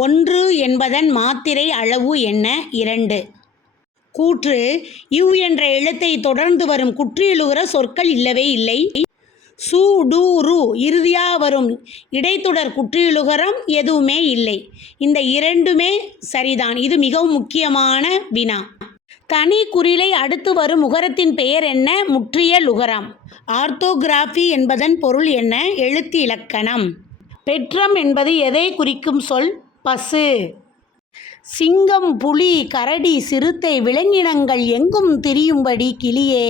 ஒன்று என்பதன் மாத்திரை அளவு என்ன? 2. கூற்று: இவ் என்ற எழுத்தை தொடர்ந்து வரும் குற்றியலுகர சொற்கள் இல்லவே இல்லை. சு, டு, ரு இறுதியாக வரும் இடைத்தொடர் குற்றியலுகரம் எதுவுமே இல்லை. இந்த இரண்டுமே சரிதான். இது மிகவும் முக்கியமான வினா. தனி குறிலை அடுத்து வரும் உகரத்தின் பெயர் என்ன? முற்றியலுகரம். ஆர்த்தோகிராஃபி என்பதன் பொருள் என்ன? எழுத்து இலக்கணம். பெற்றம் என்பது எதை குறிக்கும் சொல்? பசு. சிங்கம், புலி, கரடி, சிறுத்தை விலங்கினங்கள் எங்கும் திரியும்படி கிளியே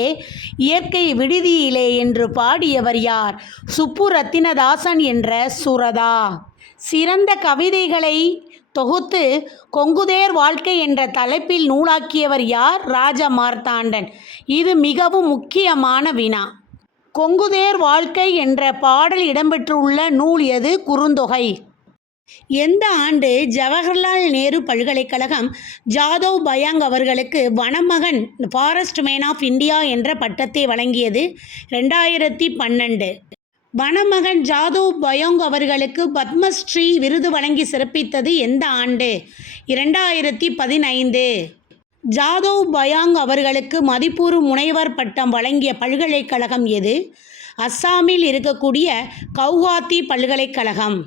இயற்கை விடுதியிலே என்று பாடியவர் யார்? சுப்புரத்தினதாசன் என்ற சுரதா. சிறந்த கவிதைகளை தொகுத்து கொங்குதேர் வாழ்க்கை என்ற தலைப்பில் நூலாக்கியவர் யார்? ராஜமார்த்தாண்டன். இது மிகவும் முக்கியமான வினா. கொங்குதேர் வாழ்க்கை என்ற பாடல் இடம்பெற்றுள்ள நூல் எது? குறுந்தொகை. எந்த ஆண்டு ஜவஹர்லால் நேரு பல்கலைக்கழகம் ஜாதவ் பயாங் அவர்களுக்கு வனமகன் ஃபாரஸ்ட் மேன் ஆஃப் இந்தியா என்ற பட்டத்தை வழங்கியது? 2012. வனமகன் ஜாதவ் பயாங் அவர்களுக்கு பத்மஸ்ரீ விருது வழங்கி சிறப்பித்தது எந்த ஆண்டு? 2015. ஜாதவ் பயாங் அவர்களுக்கு மதிப்பூர்வ முனைவர் பட்டம் வழங்கிய பல்கலைக்கழகம் எது? அஸ்ஸாமில் இருக்கக்கூடிய கவுஹாத்தி பல்கலைக்கழகம்.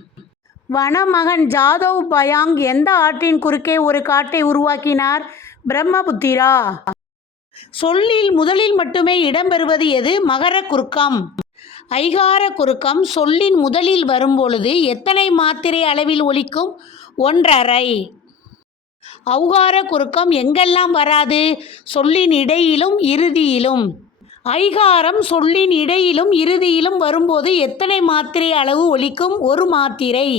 வனமகன் ஜாதவ் பயாங் எந்த ஆற்றின் குறுக்கே ஒரு காட்டை உருவாக்கினார்? பிரம்மபுத்திரா. சொல்லில் முதலில் மட்டுமே இடம்பெறுவது எது? மகர குறுக்கம். ஐகார குறுக்கம் சொல்லின் முதலில் வரும்பொழுது எத்தனை மாத்திரை அளவில் ஒலிக்கும்? 1.5. ஔகார குறுக்கம் எங்கெல்லாம் வராது? சொல்லின் இடையிலும் இறுதியிலும். ஐகாரம் சொல்லின் இடையிலும் இறுதியிலும் வரும்போது எத்தனை மாத்திரை அளவு ஒலிக்கும்? 1 மாத்திரை.